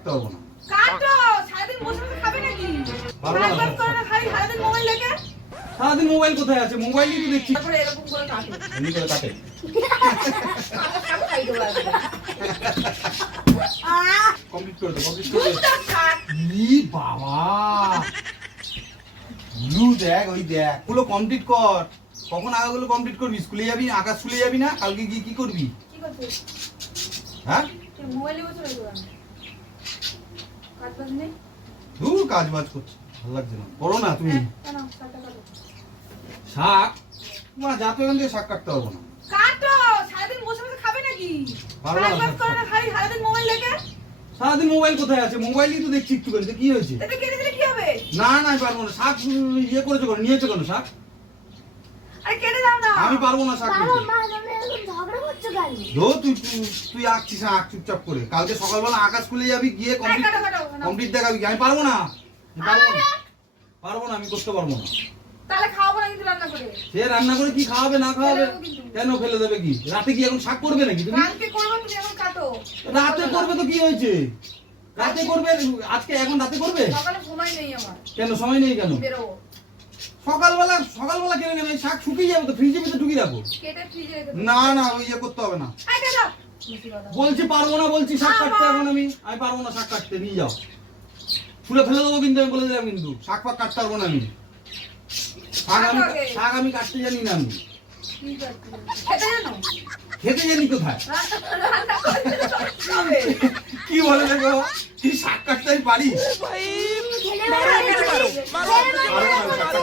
কাটতে পারবো না। কাটো, সারাদিন বসে বসে খাবে নাকি? কাজ করে না, খালি সারাদিন মোবাইল দেখে। সারাদিন মোবাইল কোথায় আছে? মোবাইলই তো দেখছি। তারপরে এরকম করে কাটো। এমনি করে কাটে। কাটো খাই দেবো একদম। কমপ্লিট করে দে, কমপ্লিট করে দে। ই বাবা, ব্লু দেখ, ওই দেখ, গুলো কমপ্লিট কর। কখন আগাগুলো কমপ্লিট করবি? স্কুলে যাবি, আঁকা স্কুলে যাবি না? কালকে গিয়ে কি করবি? কি করছিস? হ্যাঁ, মোবাইলে বসে রইছো কেন? কাজ বাজ নেই? দূর কাজ বাজ করছি, ভালো লাগছে না। করো না তুমি কেন? শাকটা কাটো। শাক। তোমার যাতে এখান থেকে শাক কাটতে পারবো না। কাটো, সারাদিন বসে বসে খাবে নাকি? পারবো না, কাজ করে না, খালি সারাদিন মোবাইল দেখে। সারাদিন মোবাইল কোথায় আছে? মোবাইলই তো দেখছি একটু করে। কি হয়েছে? এটা কেটে দিলে কি হবে? না না, আমি পারবো না। শাক ইয়ে করেছো কেন? নিয়েছো কেন শাক? আরে কেটে দাও না। আমি পারবো না শাক নিতে। মা তোমরা এরকম ঝগড়া করছো কেন? ধো, তুই আঁকছিস, আঁক চুপচাপ করে। কালকে সকালবেলা আঁকা স্কুলে যাবি, গিয়ে কাটো কাটো। কমপ্লিট দেখাবি। আমি পারবো না, আমি পারবো না, পারবো না, আমি করতে পারবো না। তাহলে খাওয়াবো না কিন্তু রান্না করে। সে রান্না করে কি খাওয়াবে না খাওয়াবে? কেন ফেলে দেবে? কি রাতে কি এখন শাক করবে নাকি তুমি? কালকে করবো, তুমি এখন কাটো। রাতে করবে তো কি হয়েছে? রাতে করবে আজকে, এখন রাতে করবে? সকালে সময় নেই আমার। কেন সময় নেই কেন? বেরোবো। সকালবেলা কেন নেবে? শাক শুকিয়ে যাবে তো, ফ্রিজে ভিতরে ঢুকিয়ে রাখো। কেটে ফ্রিজে রেখে দাও। না না, ওই ইয়ে করতে হবে না। এই দে দাও। বেশি কথা। বলছি পারবো না, বলছি শাক কাটতে এখন আমি পারবো না শাক কাটতে। নিয়ে যাও, ছুঁড়ে ফেলে দেবো কিন্তু, আমি বলে দিলাম কিন্তু। শাক ফাক কাটতে পারবো না আমি। শাক আমি কাটতে জানি না আমি। কি করছিস? খেতে জানো? খেতে জানি কোথায়? রান্না করতে হবে। কি বলে দেখো, কি শাক কাটতে আমি পারি? ছেলে মারো কাটো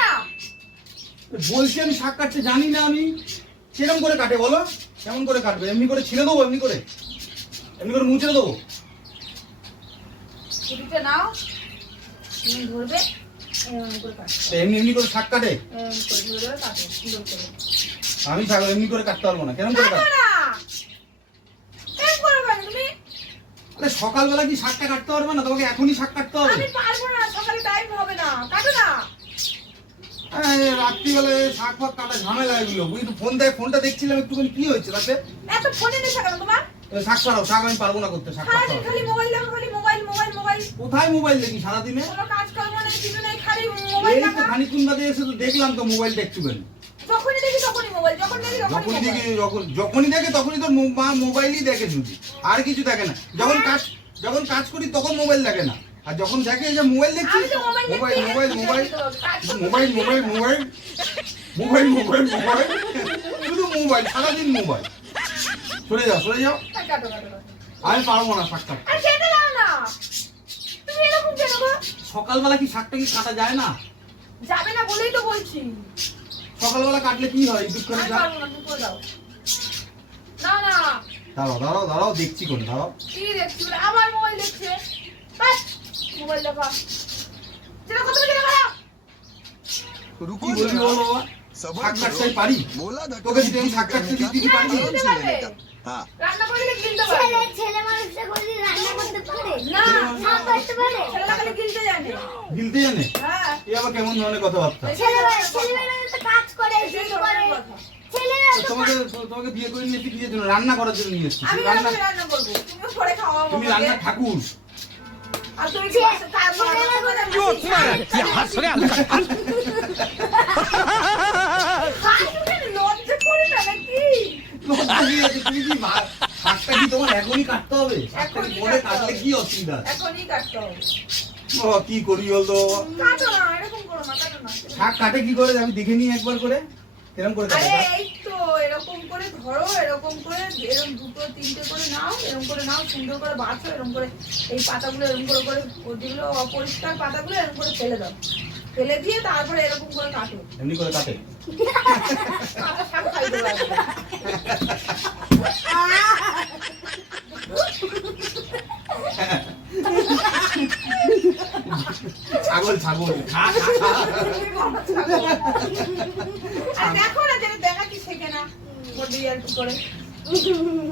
না। বলছি আমি শাক কাটতে জানি না আমি। কিরম করে কাটে বলো? কেমন করে কাটবে? এমনি করে ছিঁড়ে দেবো? এমনি করে মুছে দেবো? ছুরিটা নাও। তুমি ধরবে। এমন করে কাটো। এমনি করে শাক কাটে? এমন করে ধরে কাটো। সুন্দর করে। আমি শাক এমনি করে কাটতে পারবো না। কেমন করে কাটো কাটে? না। এমন করো কেন তুমি? আরে সকালবেলা কি শাকটা কাটতে পারবে না? তোমাকে এখনই শাক কাটতে হবে? আমি পারবো না, সকালে টাইম হবে না। কাটো না। রাত্রিবেলায় শাক ফাক কাটা ঝামেলা এগুলো। একটু ফোনটা দেখছিলাম একটুখানি, কি হয়েছে তাতে? এত ফোনে নেশা কেন তোমার? শাক ছাড়াও, শাক আমি পারবো না করতে। শাক কাটতে সারাদিন হবে। খালি মোবাইল দেখো, খালি মোবাইল মোবাইল মোবাইল। কোথায় মোবাইল দেখি সারাদিনে? কোনো কাজ কর্ম নেই, কিছু নেই, খালি মোবাইল এই তো দেখা। খানিকক্ষণ বাদে এসে তো দেখলাম তো মোবাইলটা একটুখানি। যখনই দেখি তখনই মোবাইল, যখন দেখি তখনই যখনই দেখে তখনই তো মা মোবাইলই দেখে শুধু, আর কিছু দেখে না। যখন কাজ করি তখন মোবাইল দেখে না, আর যখন দেখে যে মোবাইল দেখছি, আমি তো মোবাইল মোবাইল দেখছি, মোবাইল মোবাইল কাজ করতে mobile mobile mobile mobile mobile mobile শুধু মোবাইল, সারাদিন মোবাইল। সরে যাও কাটো কাটো কাটো। আমি পারবো না শাক কাটতে। আর খেতে দাও না। তুমি এরকম কেন গো? সকালবেলা কি শাকটা কি কাটা যায় না? যাবে না বলেই তো বলছি। সকালবেলা কাটলে কি হয়? দুঃখ আমি পারবো না, তুমি করে দাও। না না। দাঁড়াও দেখছি কোন, দাঁড়াও। কি দেখছি বলে? আবার মোবাইল দেখছে। বাস, মোবাইল দেখা। যেটা কথা বলে দেখা। কি বলবি বলো বাবা? শাক কাটতে আমি পারি? তোকে যদি আমি শাক কাটতে দিতে পারি? রান্না করলে গিলতে পারে। ছেলে মানুষটা করলে রান্না করতে পারে না, শাক কাটতে পারে ছেলেরা খালি গিলতে জানে। গিলতে জানে? হ্যাঁ। এই আবার কেমন ধরনের কথাবার্তা? ছেলেরা তো কাজ করে সেই কিছু ধরনের করে কথা। ছেলেরা তো তোমাকে বিয়ে করে নিয়ে এসেছি কিসের জন্য? রান্না করার জন্য নিয়ে এসেছি। আমি রান্না, রান্না করবো, তুমি করে খাওয়াবো। তুমি রান্না ঠাকুর। আর তুমি কি বাসা তার লজ্জা করে না নাকি? তুমি কি শাকটা কি তোমার এখনই কাটতে হবে? শাকটা কি পরে কাটলে কি অসুবিধা? এখনই কাটতে হবে। বাবা কি করি বলতো? কাটো না, এরকম করো না, কাটো না। শাক কাটে কি করে আমি দেখে নিই একবার করে। কিরকম করে কাটে? আরে এই তো এরকম করে ধরো, এরকম করে এরকম দুটো তিনটে করে নাও, এরকম করে নাও, সুন্দর করে বাছো, এরকম করে এই পাতাগুলো এরকম করে যেগুলো অপরিষ্কার পাতাগুলো এরকম করে ফেলে দাও। ফেলে দিয়ে তারপরে এরকম করে কাটো। এমনি করে কাটে? কাটা শাক খাই দেবো একদম। ছাগল ছাগল খা খা খা। আর দেখো না, যেটা দেখাচ্ছি শেখে না। বডি আর কি করে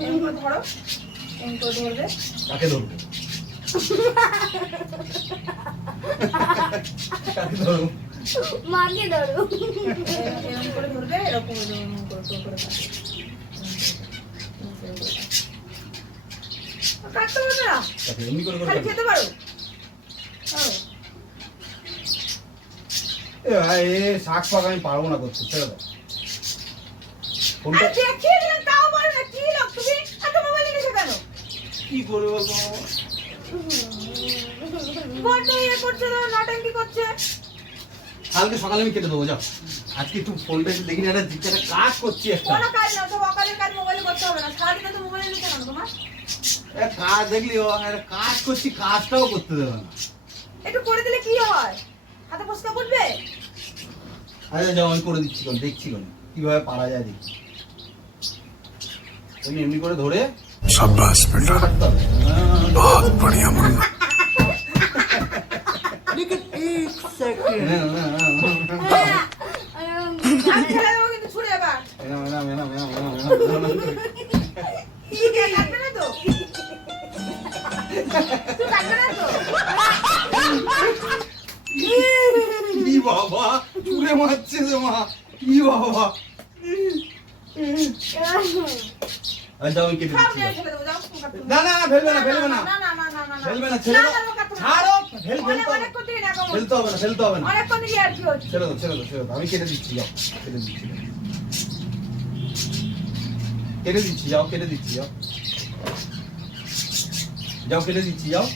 এরকম করে ধরো, এরকম করে ধরবে। কাকে ধরবো? কাকে ধরবো? মাকে ধরো এরকম করে ধরবে, এরকম করে করে কাটো। কাটতে পারবে না দেখো, এমনি করে করে খালি কাটো। খেতে পারো শাক ফাক আমি পারবো না করতে, ছেড়ে দাও ফোনটা। আর দেখিয়ে দিলাম তাও পারবে না কি লোক তুমি এত মোবাইল নিয়েছো কেন কি করবে বলতো? বন্ধ ইয়ে করছে না নটাঙ্কি করছে কালকে সকালে আমি কেটে দেবো, যাও। আজকে একটু ফোনটা একটু দেখি না, একটা কাজ করছি একটা। কোনো কাজ না সব অকালের কাজ মোবাইলে করতে হবে না সারাদিন তো মোবাইলে নিতে কেন তোমার একটা কাজ দেখলি ও একটা কাজ করছি, কাজটাও করতে দেবে না। একটু করে দিলে কি হয় হাতে ফসকা পড়বে আচ্ছা যাও, আমি করে দিচ্ছি, কোন দেখছি কোন কিভাবে পারা যায় দেখছি। তুমি এমনি করে ধরে शाबाश बेटा কাটতে হবে। बहुत बढ़िया मुन्ना আমি ছেড়ে দেবো কিন্তু ছুড়ে এবার কি কে কাটবে না তো তুই কাটবে না তো কি বাবা চুলে মারছে রে মা, কি বাবা। আচ্ছা আমি কেটে সব দিচ্ছি, নিয়ে যাও। ছেড়ে দেবো যাও তুমি কাটতে না না না ফেলবে না, ফেলবে না, না না না না না ফেলবে না, ছেড়ে দাও। ছাড়ো, ফেলতে অনেক হবে করতে না কম ফেলতে হবে না, ফেলতে হবে না। অনেক করতে আর কি হচ্ছে ছেড়ে দাও, ছেড়ে দাও, ছেড়ে দাও, আমি কেটে দিচ্ছি, যাও কেটে দিচ্ছি, কেটে দিচ্ছি, যাও কেটে দিচ্ছি, যাও যাও কেটে দিচ্ছি, যাও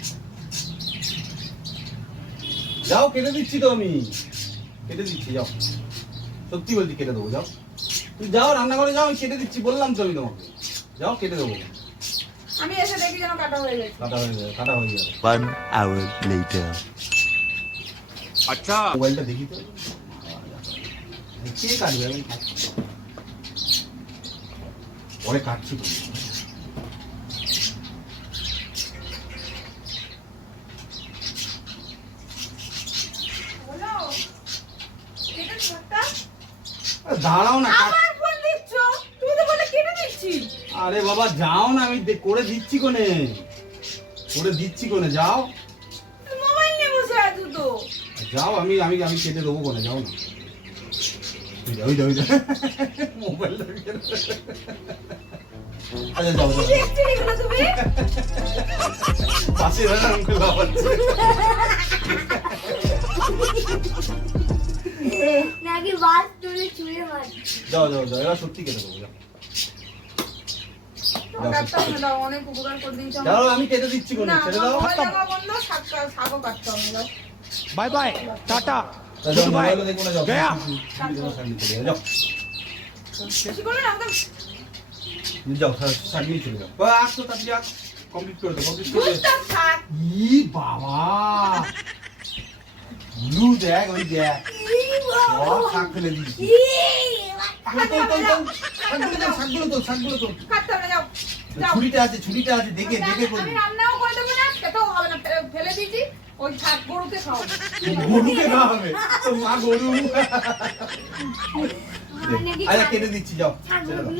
যাও কেটে দিচ্ছি তো আমি, কেটে দিচ্ছি, যাও সত্যি বলছি কেটে দেবো, যাও তুমি যাও রান্নাঘরে যাও, আমি কেটে দিচ্ছি বললাম তো আমি তোমাকে, যাও কেটে দেবো, আমি এসে দেখি যেন কাটা হয়ে গেছে কাটা হয়ে যাবে, কাটা হয়ে যাবে। 1 hour later. अच्छा মোবাইলটা দেখি তো, কে কাটবে, আমি কাটছি। পরে কাটছি তো। বলো কেটে দিচ্ছা আরে দাঁড়াও না, কাট- আমার ফোন দিচ্ছ তুমি তো বলে কেটে দিচ্ছি আরে বাবা যাও না, আমি করে দিচ্ছি কোনে, করে দিচ্ছি কোনে, যাও মোবাইল নিয়ে বসে আছো তো যাও, আমি আমি আমি কেটে দেবো কোনে, যাও না। ওই যা, ওই যা, ওই যা। মোবাইলটা কেটে দে। আচ্ছা যাও যাও, দেখছি এগুলো তুমি পাশে দাঁড়া, আমাকে লাফাচ্ছে। নাকি বাস তুলে চুড়ে মার যাও যাও যাও, এবার সত্যি কেটে দেবো, যাও ডাক্তার মনে দাও অনেক উপকার করে দিয়েছো যাও, আমি কেটে দিচ্ছি কোনে, না ছেড়ে দাও। মোবাইল দেওয়া বন্ধ শাকও কাটতে হবে দাও बाय बाय टाटा যাও, गुड बाय মোবাইলও দেখবো না, যাও। गया যাও বেশি করে না আমাদের যাও, শাক নিয়ে চলে যাও। আসতো তাড়াতাড়ি আস, কমপ্লিট করে দাও, কমপ্লিট করে দাও। দুধটা থাক ই বাবা, ব্লু দেখ, ওই দেখ, সব শাক ফেলে দিয়েছি। শাকগুলো তো, শাকগুলো তো। কাটতে হবে না, যাও যাও ছুরিটা আছে, ছুরিটা আছে, দেখে দেখে আমি করবি। রান্নাও করে দেবো না খেতেও হবে না ফেলে দিয়েছি ওই শাক গরুকে খাওয়াবো গরুকে খাওয়াবে, তো মা গরু। নাকি আচ্ছা কেটে দিচ্ছি, যাও ছাগল ছেড়ে দাও।